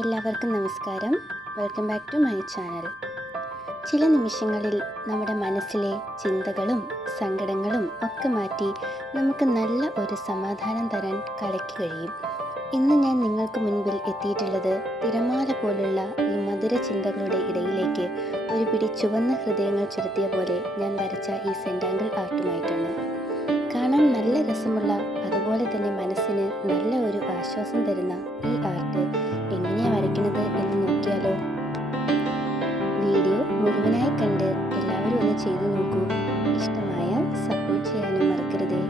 എല്ലാവർക്കും നമസ്കാരം. Welcome back to my channel. ചില നിമിഷങ്ങളിൽ നമ്മുടെ മനസ്സിലെ ചിന്തകളും സങ്കടങ്ങളും ഒക്കെ മാറ്റി നമുക്ക് നല്ല ഒരു സമാധാനം തരാൻ കലയ്ക്ക് കഴിയും. ഇന്ന് ഞാൻ നിങ്ങൾക്ക് മുൻപിൽ എത്തിയിട്ടുള്ളത് തിരമാല പോലുള്ള ഈ മധുര ചിന്തകളുടെ ഇടയിലേക്ക് ഒരു പിടി ചുവന്ന ഹൃദയങ്ങൾ ചുരുത്തിയ പോലെ ഞാൻ വരച്ച ഈ സെൻറ്റാങ്കിൾ ആർട്ടുമായിട്ടാണ്. കാണാൻ നല്ല രസമുള്ള, അതുപോലെ തന്നെ മനസ്സിന് നല്ല ഒരു ആശ്വാസം തരുന്ന ഈ ആർട്ട് എങ്ങനെയാണ് വരയ്ക്കുന്നത് എന്ന് നോക്കിയാലോ? വീഡിയോ മുഴുവനായി കണ്ട് എല്ലാവരും ഒന്ന് ചെയ്തു നോക്കൂ. ഇഷ്ടമായ സപ്പോർട്ട് ചെയ്യാനും മറക്കരുതേ.